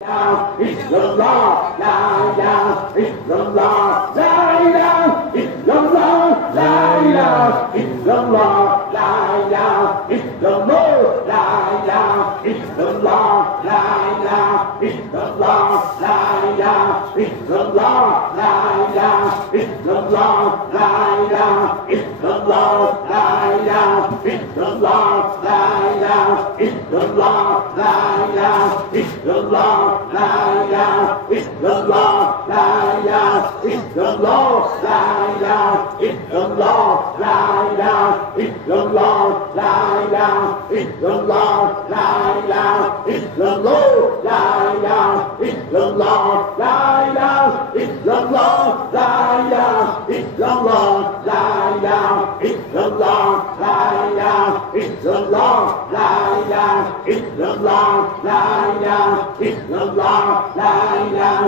Illallah, la ilaha illallah, la ilaha illallah, la ilaha illallah, la ilaha illallah, la ilaha illallah, la ilaha illallah, la ilaha illallah, la ilaha illallah, la ilaha illallah, la ilaha illallah, la ilaha illallah, la ilaha illallah. La ilaha illallah, la ilaha illallah, la ilaha illallah, la ilaha illallah, la ilaha illallah, la ilaha illallah, la ilaha illallah, la ilaha illallah, la ilaha illallah, la ilaha illallah, la ilaha illallah, la ilaha illallah, la ilaha illallah. La ilaha